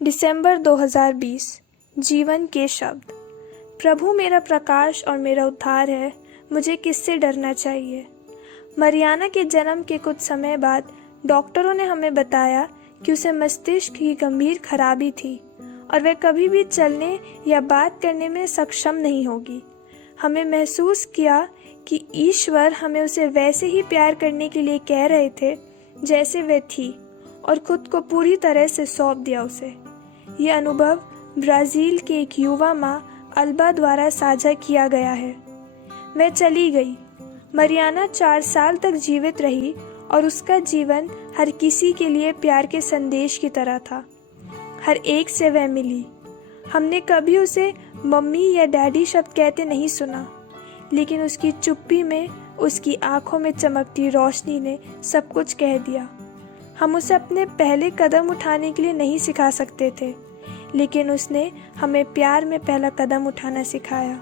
दिसंबर 2020। जीवन के शब्द। प्रभु मेरा प्रकाश और मेरा उद्धार है, मुझे किससे डरना चाहिए। मरियाना के जन्म के कुछ समय बाद डॉक्टरों ने हमें बताया कि उसे मस्तिष्क की गंभीर खराबी थी और वह कभी भी चलने या बात करने में सक्षम नहीं होगी। हमें महसूस किया कि ईश्वर हमें उसे वैसे ही प्यार करने के लिए कह रहे थे जैसे वह थी, और खुद को पूरी तरह से सौंप दिया उसे। ये अनुभव ब्राज़ील के एक युवा माँ अल्बा द्वारा साझा किया गया है। वह चली गई। मरियाना 4 साल तक जीवित रही और उसका जीवन हर किसी के लिए प्यार के संदेश की तरह था। हर एक से वह मिली। हमने कभी उसे मम्मी या डैडी शब्द कहते नहीं सुना, लेकिन उसकी चुप्पी में, उसकी आंखों में चमकती रोशनी ने सब कुछ कह दिया। हम उसे अपने पहले कदम उठाने के लिए नहीं सिखा सकते थे, लेकिन उसने हमें प्यार में पहला कदम उठाना सिखाया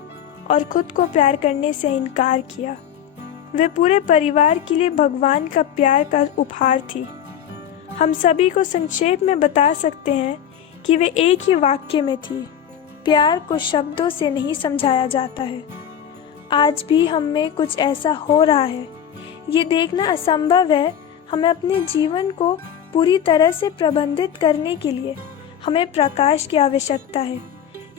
और खुद को प्यार करने से इनकार किया। वे पूरे परिवार के लिए भगवान का प्यार का उपहार थी। हम सभी को संक्षेप में बता सकते हैं कि वे एक ही वाक्य में थी। प्यार को शब्दों से नहीं समझाया जाता है। आज भी हम में कुछ ऐसा हो रहा है। ये देखना असंभव है। हमें अपने जीवन को पूरी तरह से प्रबंधित करने के लिए हमें प्रकाश की आवश्यकता है।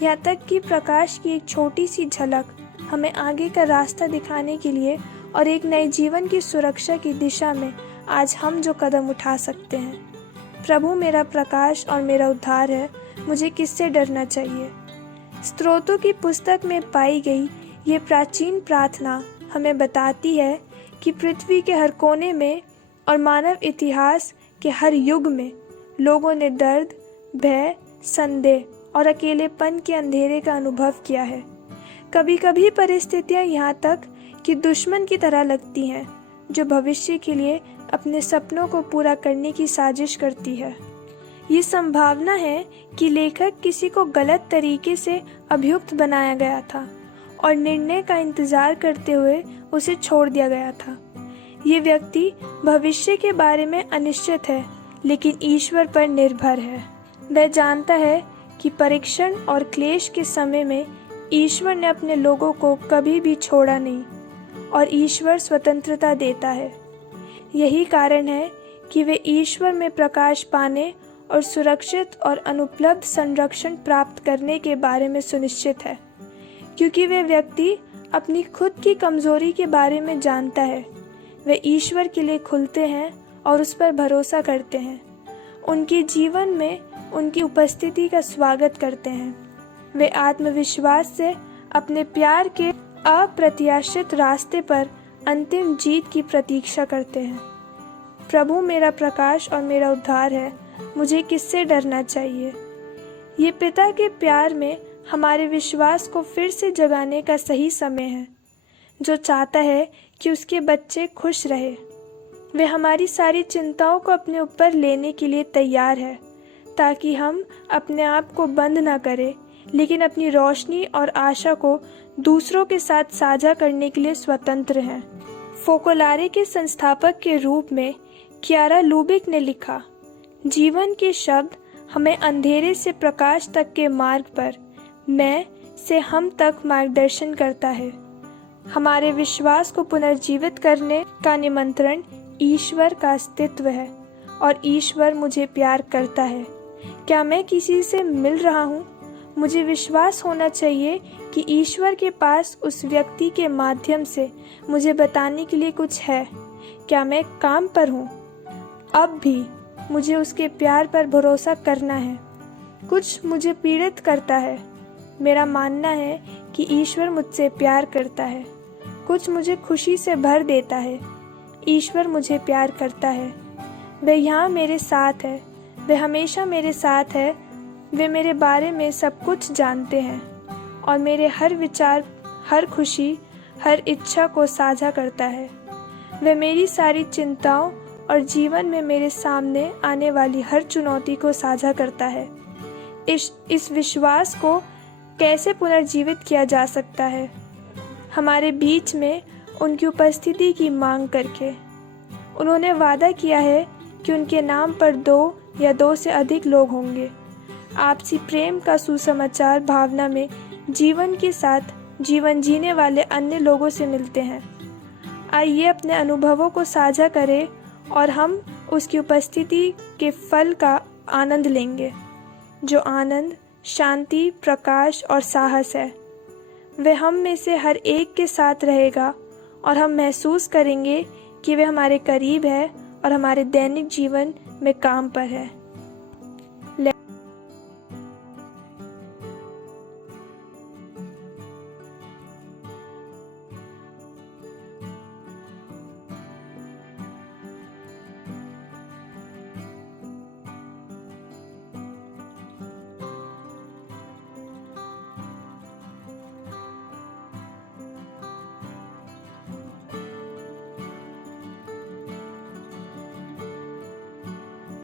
यहाँ तक कि प्रकाश की एक छोटी सी झलक हमें आगे का रास्ता दिखाने के लिए और एक नए जीवन की सुरक्षा की दिशा में आज हम जो कदम उठा सकते हैं। प्रभु मेरा प्रकाश और मेरा उद्धार है, मुझे किससे डरना चाहिए। स्त्रोतों की पुस्तक में पाई गई ये प्राचीन प्रार्थना हमें बताती है कि पृथ्वी के हर कोने में और मानव इतिहास के हर युग में लोगों ने दर्द, भय, संदेह और अकेलेपन के अंधेरे का अनुभव किया है। कभी कभी परिस्थितियां यहाँ तक कि दुश्मन की तरह लगती हैं, जो भविष्य के लिए अपने सपनों को पूरा करने की साजिश करती है। ये संभावना है कि लेखक किसी को गलत तरीके से अभियुक्त बनाया गया था और निर्णय का इंतजार करते हुए उसे छोड़ दिया गया था। ये व्यक्ति भविष्य के बारे में अनिश्चित है, लेकिन ईश्वर पर निर्भर है। वह जानता है कि परीक्षण और क्लेश के समय में ईश्वर ने अपने लोगों को कभी भी छोड़ा नहीं और ईश्वर स्वतंत्रता देता है। यही कारण है कि वे ईश्वर में प्रकाश पाने और सुरक्षित और अनुपलब्ध संरक्षण प्राप्त करने के बारे में सुनिश्चित है, क्योंकि वे व्यक्ति अपनी खुद की कमजोरी के बारे में जानता है। वे ईश्वर के लिए खुलते हैं और उस पर भरोसा करते हैं। उनके जीवन में उनकी उपस्थिति का स्वागत करते हैं। वे आत्मविश्वास से अपने प्यार के अप्रत्याशित रास्ते पर अंतिम जीत की प्रतीक्षा करते हैं। प्रभु मेरा प्रकाश और मेरा उद्धार है, मुझे किससे डरना चाहिए। ये पिता के प्यार में हमारे विश्वास को फिर से जगाने का सही समय है, जो चाहता है कि उसके बच्चे खुश रहे। वे हमारी सारी चिंताओं को अपने ऊपर लेने के लिए तैयार है, ताकि हम अपने आप को बंद ना करें, लेकिन अपनी रोशनी और आशा को दूसरों के साथ साझा करने के लिए स्वतंत्र हैं। फोकोलारे के संस्थापक के रूप में क्यारा लुबिक ने लिखा, जीवन के शब्द हमें अंधेरे से प्रकाश तक के मार्ग पर मैं से हम तक मार्गदर्शन करता है। हमारे विश्वास को पुनर्जीवित करने का निमंत्रण ईश्वर का अस्तित्व है और ईश्वर मुझे प्यार करता है। क्या मैं किसी से मिल रहा हूँ? मुझे विश्वास होना चाहिए कि ईश्वर के पास उस व्यक्ति के माध्यम से मुझे बताने के लिए कुछ है। क्या मैं काम पर हूँ? अब भी मुझे उसके प्यार पर भरोसा करना है। कुछ मुझे पीड़ित करता है। मेरा मानना है कि ईश्वर मुझसे प्यार करता है। कुछ मुझे खुशी से भर देता है। ईश्वर मुझे प्यार करता है। वह यहाँ मेरे साथ है। वह हमेशा मेरे साथ है। वे मेरे बारे में सब कुछ जानते हैं और मेरे हर विचार, हर खुशी, हर इच्छा को साझा करता है। वह मेरी सारी चिंताओं और जीवन में मेरे सामने आने वाली हर चुनौती को साझा करता है। इस विश्वास को कैसे पुनर्जीवित किया जा सकता है? हमारे बीच में उनकी उपस्थिति की मांग करके। उन्होंने वादा किया है कि उनके नाम पर 2 या 2 से अधिक लोग होंगे। आपसी प्रेम का सुसमाचार भावना में जीवन के साथ जीवन जीने वाले अन्य लोगों से मिलते हैं। आइए अपने अनुभवों को साझा करें और हम उसकी उपस्थिति के फल का आनंद लेंगे, जो आनंद, शांति, प्रकाश और साहस है। वह हम में से हर एक के साथ रहेगा और हम महसूस करेंगे कि वह हमारे करीब है और हमारे दैनिक जीवन में काम पर है।